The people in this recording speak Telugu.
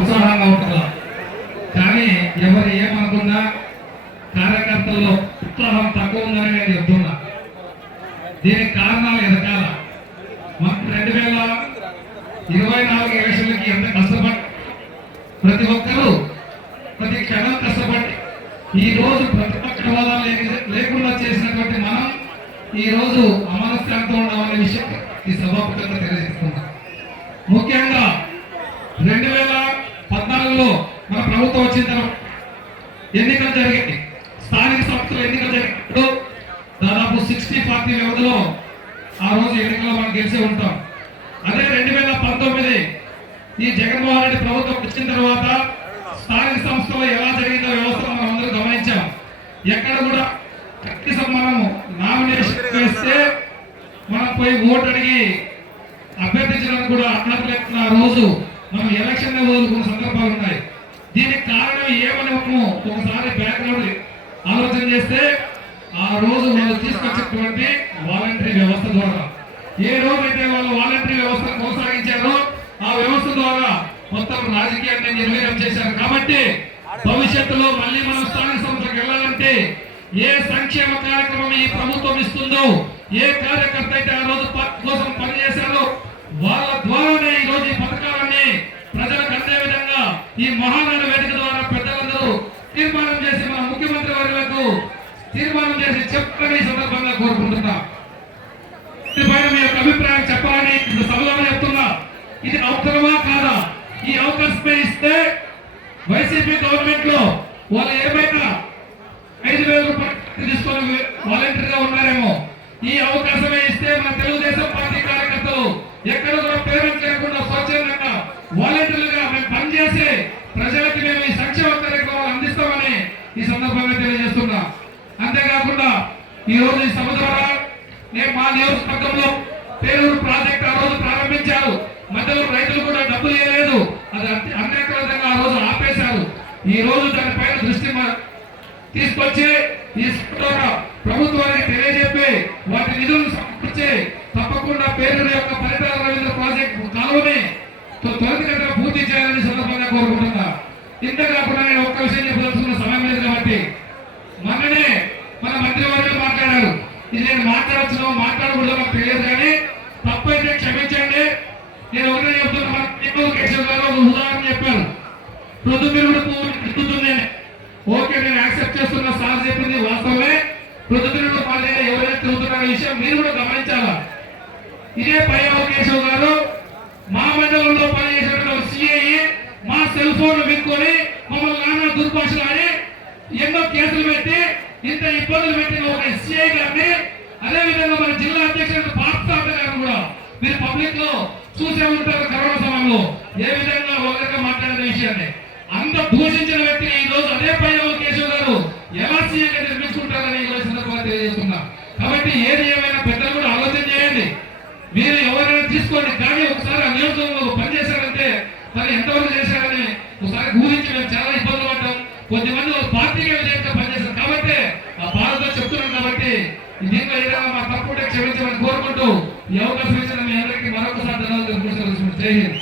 ఉత్సాహంగా ఉంటారు. కానీ ఎవరు ఏమనుకున్నా కార్యకర్తల్లో ఉత్సాహం తక్కువ ఉందని నేను చెప్తున్నా. దీనికి కారణాలు ఎదగాల. మనకు 2024 ఎలక్షన్లకి ఎంత కష్టపడి ప్రతి ఒక్కరూ ప్రతి క్షణం కష్టపడి ఈ రోజు ప్రతిపక్ష హోదా లేకుండా చేసినటువంటి మనం ఈ రోజు అమరస్థానంతో ఉన్నామనే విషయం ఈ సభాపతిగా తెలియజేస్తున్నాం. ముఖ్యంగా 2014లో మన ప్రభుత్వం వచ్చిన తర్వాత ఎన్నికలు జరిగాయి. స్థానిక సంస్థల ఎన్నికలు జరిగినప్పుడు దాదాపు 60-40 వ్యవధిలో ఆ రోజు ఎన్నికల్లో మనం గెలిచి ఉంటాం. అదే 2019 ఈ జగన్మోహన్ రెడ్డి ప్రభుత్వం వచ్చిన తర్వాత స్థానిక సంస్థలో ఎలా జరిగిందో వ్యవస్థ మనం అందరూ గమనించాం. ఎక్కడ కూడా కనీసం మనము నామినేషన్ వేస్తే మనం పోయి ఓటు అడిగి అభ్యర్థించడానికి కూడా అర్హత లేకున్న రోజు మనం ఎలక్షన్ వదులుకున్న సందర్భాలు ఉన్నాయి. దీనికి కారణం ఏమని ఒకసారి బ్యాక్గ్రౌండ్ ఆలోచన చేస్తే ఆ రోజు వాళ్ళు తీసుకొచ్చినటువంటి వాలంటరీ వ్యవస్థ ద్వారా ఏ రోజైతే వాళ్ళు వాలంటరీ వ్యవస్థ కొనసాగించారో ఆ వ్యవస్థ ద్వారా మొత్తం రాజకీయాన్ని నిర్వీర్యం చేశారు. కాబట్టి భవిష్యత్తులో మళ్ళీ మనం స్థానిక సంస్థలకు వెళ్ళాలంటే ఏ సంక్షేమ కార్యక్రమం ఈ ప్రభుత్వం ఇస్తుందో, ఏ కార్యకర్త అయితే ఆ రోజు కోసం పనిచేశారో వాళ్ళ ద్వారానే ఈ రోజు ఈ పథకాలన్నీ ప్రజలకు అందే విధంగా ఈ మహానాడు వేదిక ద్వారా పెద్దలందరూ తీర్మానం చేసి మన ముఖ్యమంత్రి వర్యులకు తీర్మానం చేసి చెప్పని సందర్భంగా కోరుకుంటున్నా. దీనిపైన మీ యొక్క అభిప్రాయం చెప్పాలని సభలో చెప్తున్నా. ఇది అవసరమా కాదా? ఈ అవకాశం ఇస్తే వైసీపీ గవర్నమెంట్ లో వాళ్ళు ఏమైనా 5,000 రూపాయలు తీసుకొని వాలంటీర్గా ఉన్నారేమో. ఈ అవకాశమే ఇస్తే మన తెలుగుదేశం పార్టీ కార్యకర్తలు ఎక్కడ కూడా పేమెంట్ లేకుండా స్వచ్ఛందంగా వాలంటీర్లుగా మేము పనిచేసి ప్రజలకి మేము ఈ సంక్షేమ కార్యక్రమాలు అందిస్తామని ఈ సందర్భంగా తెలియజేస్తున్నా. అంతేకాకుండా ఈ రోజు ఈ సభ ద్వారా నేను మా నియోజకవర్గంలో పేరూరు ప్రాజెక్ట్ ఆ రోజు ప్రారంభించారు. మధ్యలో రైతులు కూడా డబ్బులు ఇవ్వలేదు, అది అనేక విధంగా ఆ రోజు ఆపేశారు. ఈ రోజు దానిపైన దృష్టి తీసుకొచ్చి ఈ ప్రభుత్వానికి తెలియజెప్పి వాటి నిధులను సమకూర్చి తప్పకుండా పేరూరు యొక్క పరిటాల రవీంద్ర ప్రాజెక్ట్ కాలువని త్వరితగతిన పూర్తి చేయాలని సందర్భంగా కోరుకుంటున్నా. ఇంతకాకుండా నేను ఒక్క విషయం చెప్పదలుచుకున్న సమయం లేదు కాబట్టి మొన్ననే మన మంత్రివర్యులు మాట్లాడారు. ఇది నేను మాట్లాడచ్చు మాట్లాడకూడదు నాకు తెలియదు, కానీ తప్పైతే క్షమించండి. నేను ఒకటే చెప్తున్నా. మన కేశవ్ గారు ఒక ఉదాహరణ చెప్పారు. ప్రొద్దుతిరుగుడు పువ్వు తిరుగుతుంది. ఓకే, నేను యాక్సెప్ట్ చేస్తున్నా. సార్ చెప్పింది వాస్తవమే. ప్రొద్దుతిరుగుడు పాలన ఎవరైతే తిరుగుతున్న విషయం మీరు కూడా గమనించాలా. ఇదే పయ్యావు కేశవ్ గారు మా మండలంలో పనిచేసినటువంటి సిఐ మా సెల్ ఫోన్ వినుకొని మమ్మల్ని నాన్న దుర్భాషలు ఆడి ఎన్నో కేసులు పెట్టి ఇంత ఇబ్బందులు పెట్టిన ఒక సిఐ గారిని, అదే విధంగా మన జిల్లా అధ్యక్షుడు పార్థసారథి గారు కూడా మీరు పబ్లిక్ లో చూసే ఉంటారు. కరోనా సమయంలో ఏ విధంగా ఒకరిగా మాట్లాడిన విషయాన్ని అంత దూషించిన వ్యక్తిని ఈ రోజు అదే పయ్యావు కేశవ్ గారు ఎలా సీఎంగా నిర్మించుకుంటారని ఈ రోజు సందర్భంగా తెలియజేస్తున్నా. కాబట్టి ఏది ఏమైనా పెద్దలు కూడా ఆలోచన చేయండి. మీరు ఎవరైనా తీసుకోండి, కానీ ఒకసారి ఆ నియోజకవర్గంలో పనిచేశారంటే మరి ఎంతవరకు చేశారని ఒకసారి ఊహించి మేము చాలా ఇబ్బందులు పడ్డాం. కొద్దిమంది పార్టీగా విజయంగా పనిచేశారు కాబట్టి ఆ బాధతో చెప్తున్నాం. కాబట్టి దీంట్లో ఏదైనా మా తప్పుంటే క్షమించమని కోరుకుంటూ ఈ అవకాశం ఇచ్చిన మీ అందరికీ మరొకసారి ధన్యవాదాలు. జై హింద్.